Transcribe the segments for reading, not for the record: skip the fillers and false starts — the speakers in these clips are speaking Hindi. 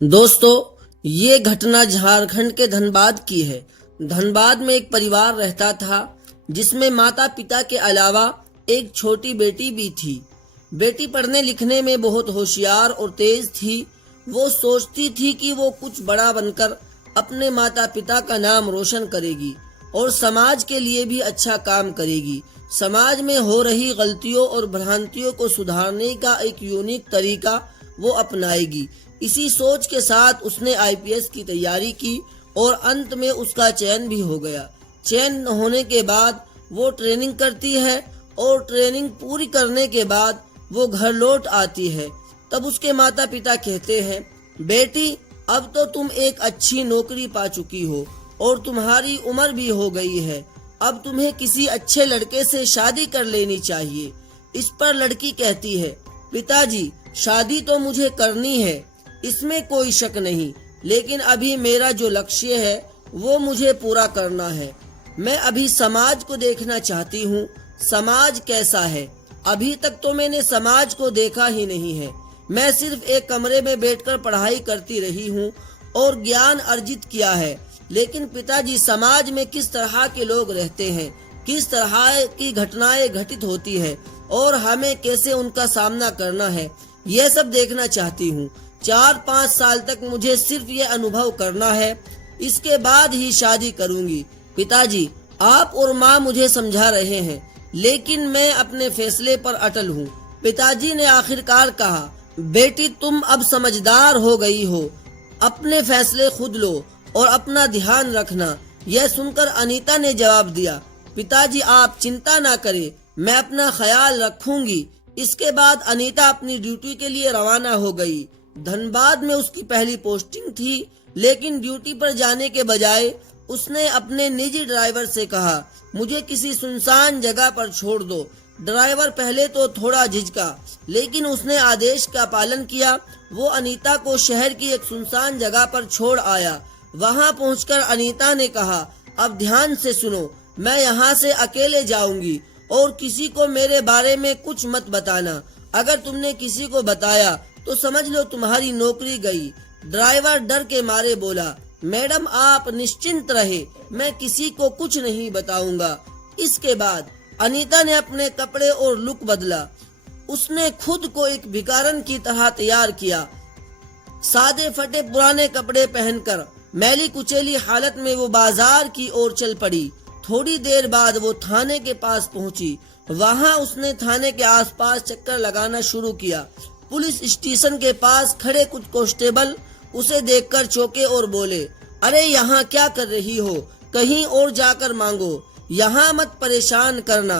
दोस्तों, ये घटना झारखंड के धनबाद की है। धनबाद में एक परिवार रहता था जिसमें माता पिता के अलावा एक छोटी बेटी भी थी। बेटी पढ़ने लिखने में बहुत होशियार और तेज थी। वो सोचती थी कि वो कुछ बड़ा बनकर अपने माता पिता का नाम रोशन करेगी और समाज के लिए भी अच्छा काम करेगी। समाज में हो रही गलतियों और भ्रांतियों को सुधारने का एक यूनिक तरीका वो अपनाएगी। इसी सोच के साथ उसने आईपीएस की तैयारी की और अंत में उसका चयन भी हो गया। चयन होने के बाद वो ट्रेनिंग करती है और ट्रेनिंग पूरी करने के बाद वो घर लौट आती है। तब उसके माता पिता कहते हैं, बेटी अब तो तुम एक अच्छी नौकरी पा चुकी हो और तुम्हारी उम्र भी हो गई है। अब तुम्हें किसी अच्छे लड़के से शादी कर लेनी चाहिए। इस पर लड़की कहती है, पिताजी शादी तो मुझे करनी है, इसमें कोई शक नहीं, लेकिन अभी मेरा जो लक्ष्य है वो मुझे पूरा करना है। मैं अभी समाज को देखना चाहती हूँ। समाज कैसा है? अभी तक तो मैंने समाज को देखा ही नहीं है। मैं सिर्फ एक कमरे में बैठकर पढ़ाई करती रही हूँ और ज्ञान अर्जित किया है। लेकिन पिताजी, समाज में किस तरह के लोग रहते हैं, किस तरह की घटनाएं घटित होती है और हमें कैसे उनका सामना करना है, यह सब देखना चाहती हूँ। 4-5 साल तक मुझे सिर्फ ये अनुभव करना है, इसके बाद ही शादी करूंगी। पिताजी, आप और माँ मुझे समझा रहे हैं, लेकिन मैं अपने फैसले पर अटल हूँ। पिताजी ने आखिरकार कहा, बेटी तुम अब समझदार हो गई हो, अपने फैसले खुद लो और अपना ध्यान रखना। यह सुनकर अनीता ने जवाब दिया, पिताजी आप चिंता ना करें, मैं अपना ख्याल रखूंगी। इसके बाद अनीता अपनी ड्यूटी के लिए रवाना हो गई। धनबाद में उसकी पहली पोस्टिंग थी, लेकिन ड्यूटी पर जाने के बजाय उसने अपने निजी ड्राइवर से कहा, मुझे किसी सुनसान जगह पर छोड़ दो। ड्राइवर पहले तो थोड़ा झिझका, लेकिन उसने आदेश का पालन किया। वो अनीता को शहर की एक सुनसान जगह पर छोड़ आया। वहां पहुंचकर अनीता ने कहा, अब ध्यान से सुनो, मैं यहाँ से अकेले जाऊंगी और किसी को मेरे बारे में कुछ मत बताना। अगर तुमने किसी को बताया तो समझ लो तुम्हारी नौकरी गई। ड्राइवर डर के मारे बोला, मैडम आप निश्चिंत रहे, मैं किसी को कुछ नहीं बताऊंगा। इसके बाद अनीता ने अपने कपड़े और लुक बदला। उसने खुद को एक भिखारन की तरह तैयार किया। सादे फटे पुराने कपड़े पहनकर मैली कुचैली हालत में वो बाजार की ओर चल पड़ी। थोड़ी देर बाद वो थाने के पास पहुंची। वहां उसने थाने के आसपास चक्कर लगाना शुरू किया। पुलिस स्टेशन के पास खड़े कुछ कांस्टेबल उसे देखकर चौंके और बोले, अरे यहाँ क्या कर रही हो, कहीं और जाकर मांगो, यहाँ मत परेशान करना।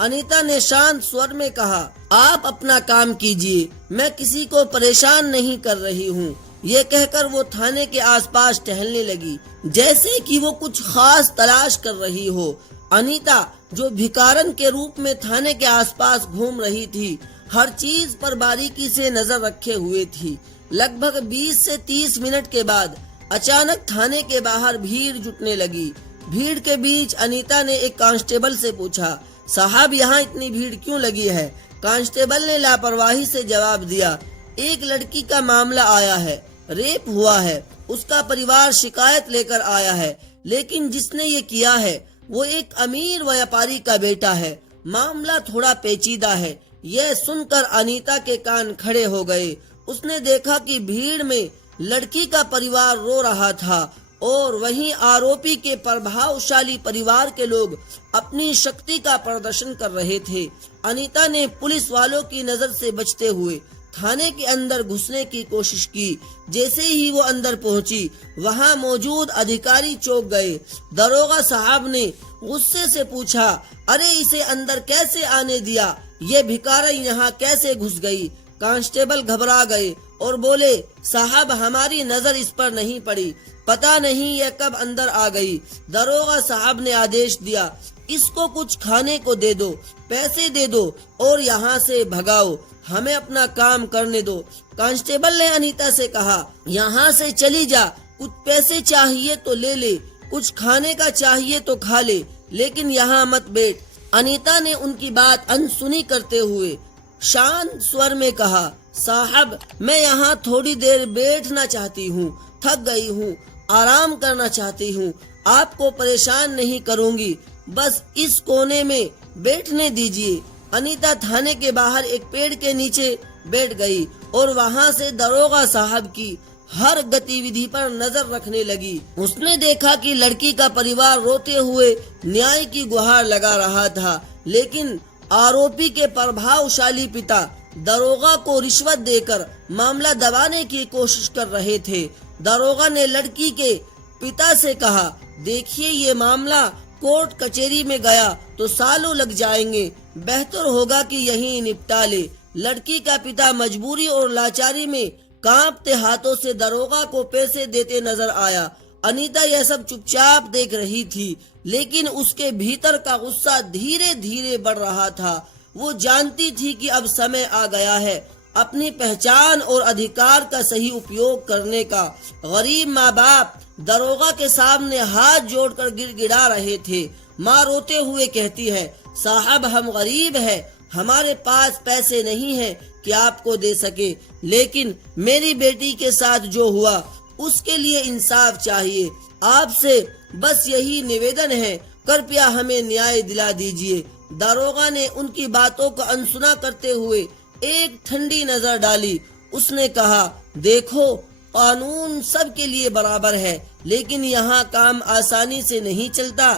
अनीता ने शांत स्वर में कहा, आप अपना काम कीजिए, मैं किसी को परेशान नहीं कर रही हूँ। ये कहकर वो थाने के आसपास टहलने लगी, जैसे कि वो कुछ खास तलाश कर रही हो। अनीता जो भिखारन के रूप में थाने के आसपास घूम रही थी, हर चीज पर बारीकी से नजर रखे हुए थी। लगभग 20 से 30 मिनट के बाद अचानक थाने के बाहर भीड़ जुटने लगी। भीड़ के बीच अनीता ने एक कांस्टेबल से पूछा, साहब यहाँ इतनी भीड़ क्यों लगी है? कांस्टेबल ने लापरवाही से जवाब दिया, एक लड़की का मामला आया है, रेप हुआ है, उसका परिवार शिकायत लेकर आया है, लेकिन जिसने ये किया है वो एक अमीर व्यापारी का बेटा है। मामला थोड़ा पेचीदा है। यह सुनकर अनीता के कान खड़े हो गए। उसने देखा कि भीड़ में लड़की का परिवार रो रहा था और वहीं आरोपी के प्रभावशाली परिवार के लोग अपनी शक्ति का प्रदर्शन कर रहे थे। अनीता ने पुलिस वालों की नजर से बचते हुए थाने के अंदर घुसने की कोशिश की। जैसे ही वो अंदर पहुंची, वहां मौजूद अधिकारी चौंक गए। दरोगा साहब ने गुस्से से पूछा, अरे इसे अंदर कैसे आने दिया? ये भिखारन यहाँ कैसे घुस गई? कांस्टेबल घबरा गए और बोले, साहब हमारी नजर इस पर नहीं पड़ी, पता नहीं ये कब अंदर आ गई। दरोगा साहब ने आदेश दिया, इसको कुछ खाने को दे दो, पैसे दे दो और यहाँ से भगाओ, हमें अपना काम करने दो। कांस्टेबल ने अनीता से कहा, यहाँ से चली जा, कुछ पैसे चाहिए तो ले ले, कुछ खाने का चाहिए तो खा ले, लेकिन यहाँ मत बैठ। अनीता ने उनकी बात अनसुनी करते हुए शांत स्वर में कहा, साहब, मैं यहाँ थोड़ी देर बैठना चाहती हूँ, थक गई हूँ, आराम करना चाहती हूँ। आपको परेशान नहीं करूँगी, बस इस कोने में बैठने दीजिए। अनीता थाने के बाहर एक पेड़ के नीचे बैठ गई और वहाँ से दरोगा साहब की हर गतिविधि पर नजर रखने लगी। उसने देखा कि लड़की का परिवार रोते हुए न्याय की गुहार लगा रहा था, लेकिन आरोपी के प्रभावशाली पिता दरोगा को रिश्वत देकर मामला दबाने की कोशिश कर रहे थे। दरोगा ने लड़की के पिता से कहा, देखिए, ये मामला कोर्ट कचहरी में गया तो सालों लग जाएंगे, बेहतर होगा कि यहीं निपटा ले। लड़की का पिता मजबूरी और लाचारी में कांपते हाथों से दरोगा को पैसे देते नजर आया। अनीता यह सब चुपचाप देख रही थी, लेकिन उसके भीतर का गुस्सा धीरे धीरे बढ़ रहा था। वो जानती थी कि अब समय आ गया है अपनी पहचान और अधिकार का सही उपयोग करने का। गरीब माँ बाप दरोगा के सामने हाथ जोड़कर गिड़गिड़ा रहे थे। माँ रोते हुए कहती है, साहब, हम गरीब हैं, हमारे पास पैसे नहीं हैं कि आपको दे सके, लेकिन मेरी बेटी के साथ जो हुआ उसके लिए इंसाफ चाहिए। आपसे बस यही निवेदन है, कृपया हमें न्याय दिला दीजिए। दरोगा ने उनकी बातों को अनसुना करते हुए एक ठंडी नजर डाली। उसने कहा, देखो, कानून सबके लिए बराबर है, लेकिन यहाँ काम आसानी से नहीं चलता।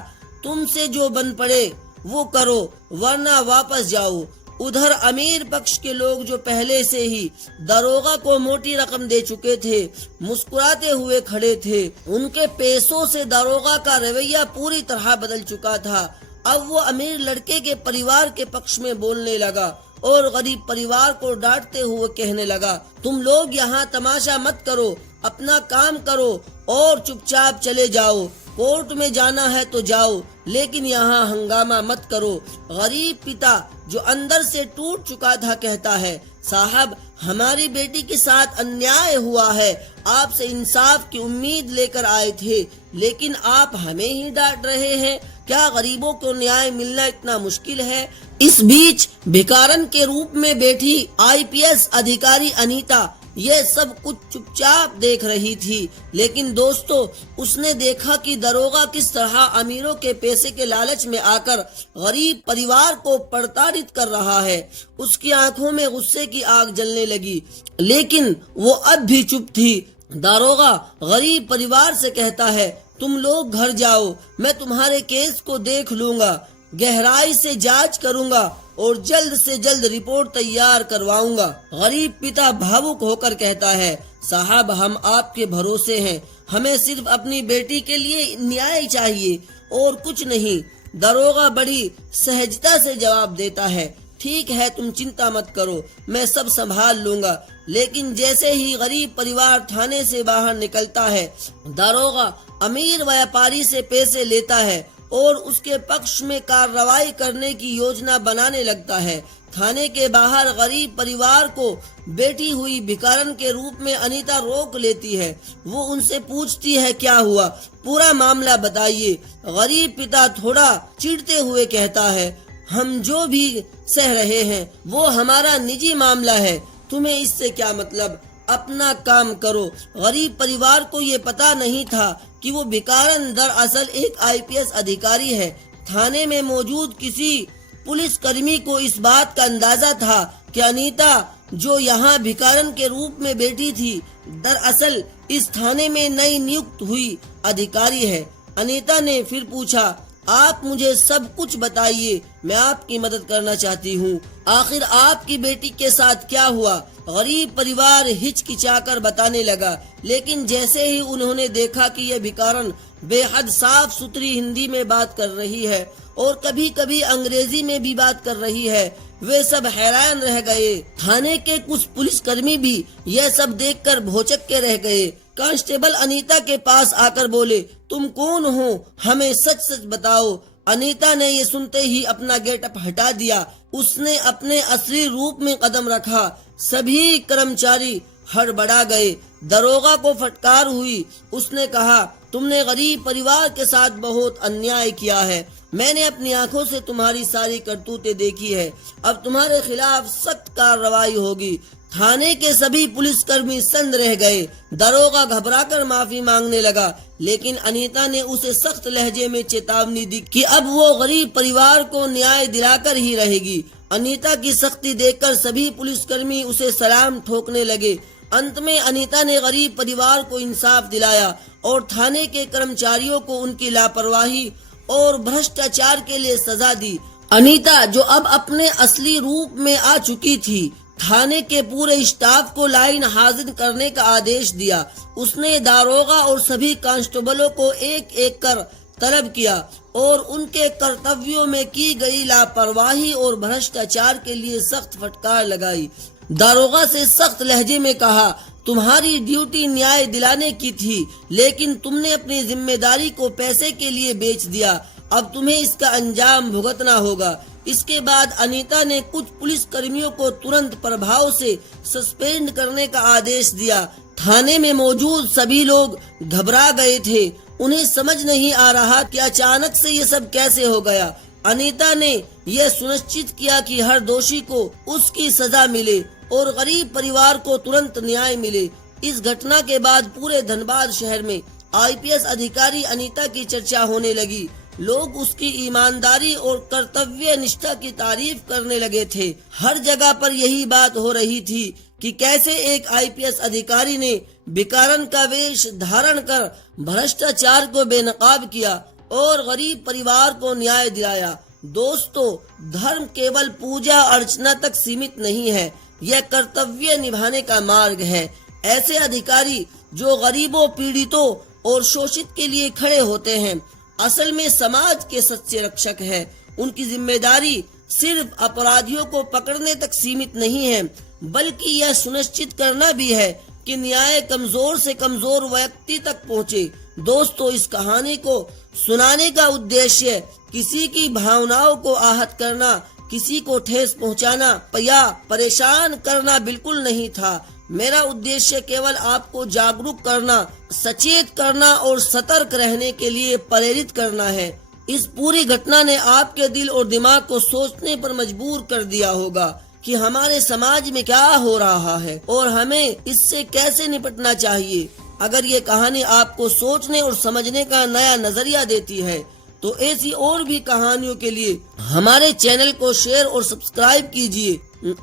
तुमसे जो बन पड़े वो करो, वरना वापस जाओ। उधर अमीर पक्ष के लोग जो पहले से ही दरोगा को मोटी रकम दे चुके थे, मुस्कुराते हुए खड़े थे। उनके पैसों से दरोगा का रवैया पूरी तरह बदल चुका था। अब वो अमीर लड़के के परिवार के पक्ष में बोलने लगा और गरीब परिवार को डांटते हुए कहने लगा, तुम लोग यहाँ तमाशा मत करो, अपना काम करो और चुपचाप चले जाओ। कोर्ट में जाना है तो जाओ, लेकिन यहाँ हंगामा मत करो। गरीब पिता जो अंदर से टूट चुका था कहता है, साहब, हमारी बेटी के साथ अन्याय हुआ है, आपसे इंसाफ की उम्मीद लेकर आए थे, लेकिन आप हमें ही डांट रहे हैं। क्या गरीबों को न्याय मिलना इतना मुश्किल है? इस बीच भिखारन के रूप में बैठी आईपीएस अधिकारी अनीता यह सब कुछ चुपचाप देख रही थी, लेकिन दोस्तों, उसने देखा कि दरोगा किस तरह अमीरों के पैसे के लालच में आकर गरीब परिवार को प्रताड़ित कर रहा है। उसकी आंखों में गुस्से की आग जलने लगी, लेकिन वो अब भी चुप थी। दरोगा गरीब परिवार से कहता है, तुम लोग घर जाओ, मैं तुम्हारे केस को देख लूंगा, गहराई से जांच करूंगा और जल्द से जल्द रिपोर्ट तैयार करवाऊंगा। गरीब पिता भावुक होकर कहता है, साहब, हम आपके भरोसे हैं, हमें सिर्फ अपनी बेटी के लिए न्याय चाहिए और कुछ नहीं। दरोगा बड़ी सहजता से जवाब देता है, ठीक है, तुम चिंता मत करो, मैं सब संभाल लूंगा। लेकिन जैसे ही गरीब परिवार थाने से बाहर निकलता है, दरोगा अमीर व्यापारी से पैसे लेता है और उसके पक्ष में कार्रवाई करने की योजना बनाने लगता है। थाने के बाहर गरीब परिवार को बैठी हुई भिखारन के रूप में अनीता रोक लेती है। वो उनसे पूछती है, क्या हुआ, पूरा मामला बताइए। गरीब पिता थोड़ा चिढ़ते हुए कहता है, हम जो भी सह रहे हैं वो हमारा निजी मामला है, तुम्हें इससे क्या मतलब, अपना काम करो। गरीब परिवार को ये पता नहीं था कि वो भिखारन दरअसल एक आईपीएस अधिकारी है। थाने में मौजूद किसी पुलिस कर्मी को इस बात का अंदाजा था कि अनीता जो यहाँ भिखारन के रूप में बैठी थी, दरअसल इस थाने में नई नियुक्त हुई अधिकारी है। अनीता ने फिर पूछा, आप मुझे सब कुछ बताइए, मैं आपकी मदद करना चाहती हूँ। आखिर आपकी बेटी के साथ क्या हुआ? गरीब परिवार हिचकिचाकर बताने लगा, लेकिन जैसे ही उन्होंने देखा कि यह भिखारन बेहद साफ सुथरी हिंदी में बात कर रही है और कभी कभी अंग्रेजी में भी बात कर रही है, वे सब हैरान रह गए। थाने के कुछ पुलिसकर्मी भी यह सब देखकर भौचक्के के रह गए। कांस्टेबल अनीता के पास आकर बोले, तुम कौन हो, हमें सच सच बताओ। अनीता ने ये सुनते ही अपना गेटअप हटा दिया। उसने अपने असली रूप में कदम रखा। सभी कर्मचारी हड़बड़ा गए। दरोगा को फटकार हुई। उसने कहा, तुमने गरीब परिवार के साथ बहुत अन्याय किया है। मैंने अपनी आंखों से तुम्हारी सारी करतूतें देखी है। अब तुम्हारे खिलाफ सख्त कार्रवाई होगी। थाने के सभी पुलिसकर्मी सन्न रह गए। दरोगा घबराकर माफी मांगने लगा, लेकिन अनीता ने उसे सख्त लहजे में चेतावनी दी कि अब वो गरीब परिवार को न्याय दिलाकर ही रहेगी। अनीता की सख्ती देखकर सभी पुलिसकर्मी उसे सलाम ठोकने लगे। अंत में अनीता ने गरीब परिवार को इंसाफ दिलाया और थाने के कर्मचारियों को उनकी लापरवाही और भ्रष्टाचार के लिए सजा दी। अनीता, जो अब अपने असली रूप में आ चुकी थी, थाने के पूरे स्टाफ को लाइन हाजिर करने का आदेश दिया। उसने दारोगा और सभी कांस्टेबलों को एक एक कर तलब किया और उनके कर्तव्यों में की गई लापरवाही और भ्रष्टाचार के लिए सख्त फटकार लगाई। दारोगा से सख्त लहजे में कहा, तुम्हारी ड्यूटी न्याय दिलाने की थी, लेकिन तुमने अपनी जिम्मेदारी को पैसे के लिए बेच दिया। अब तुम्हें इसका अंजाम भुगतना होगा। इसके बाद अनीता ने कुछ पुलिस कर्मियों को तुरंत प्रभाव से सस्पेंड करने का आदेश दिया। थाने में मौजूद सभी लोग घबरा गए थे। उन्हें समझ नहीं आ रहा कि अचानक से ये सब कैसे हो गया। अनीता ने यह सुनिश्चित किया कि हर दोषी को उसकी सजा मिले और गरीब परिवार को तुरंत न्याय मिले। इस घटना के बाद पूरे धनबाद शहर में आईपीएस अधिकारी अनीता की चर्चा होने लगी। लोग उसकी ईमानदारी और कर्तव्य निष्ठा की तारीफ करने लगे थे। हर जगह पर यही बात हो रही थी कि कैसे एक आईपीएस अधिकारी ने भिखारन का वेश धारण कर भ्रष्टाचार को बेनकाब किया और गरीब परिवार को न्याय दिलाया। दोस्तों, धर्म केवल पूजा अर्चना तक सीमित नहीं है, यह कर्तव्य निभाने का मार्ग है। ऐसे अधिकारी जो गरीबों, पीड़ितों और शोषित के लिए खड़े होते हैं, असल में समाज के सच्चे रक्षक हैं। उनकी जिम्मेदारी सिर्फ अपराधियों को पकड़ने तक सीमित नहीं है, बल्कि यह सुनिश्चित करना भी है कि न्याय कमजोर से कमजोर व्यक्ति तक पहुंचे। दोस्तों, इस कहानी को सुनाने का उद्देश्य किसी की भावनाओं को आहत करना, किसी को ठेस पहुंचाना या परेशान करना बिल्कुल नहीं था। मेरा उद्देश्य केवल आपको जागरूक करना, सचेत करना और सतर्क रहने के लिए प्रेरित करना है। इस पूरी घटना ने आपके दिल और दिमाग को सोचने पर मजबूर कर दिया होगा कि हमारे समाज में क्या हो रहा है और हमें इससे कैसे निपटना चाहिए। अगर ये कहानी आपको सोचने और समझने का नया नजरिया देती है, तो ऐसी और भी कहानियों के लिए हमारे चैनल को शेयर और सब्सक्राइब कीजिए।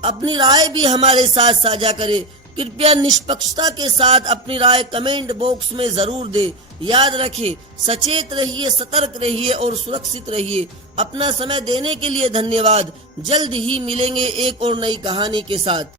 अपनी राय भी हमारे साथ साझा करें। कृपया निष्पक्षता के साथ अपनी राय कमेंट बॉक्स में जरूर दें। याद रखें, सचेत रहिए, सतर्क रहिए और सुरक्षित रहिए। अपना समय देने के लिए धन्यवाद। जल्द ही मिलेंगे एक और नई कहानी के साथ।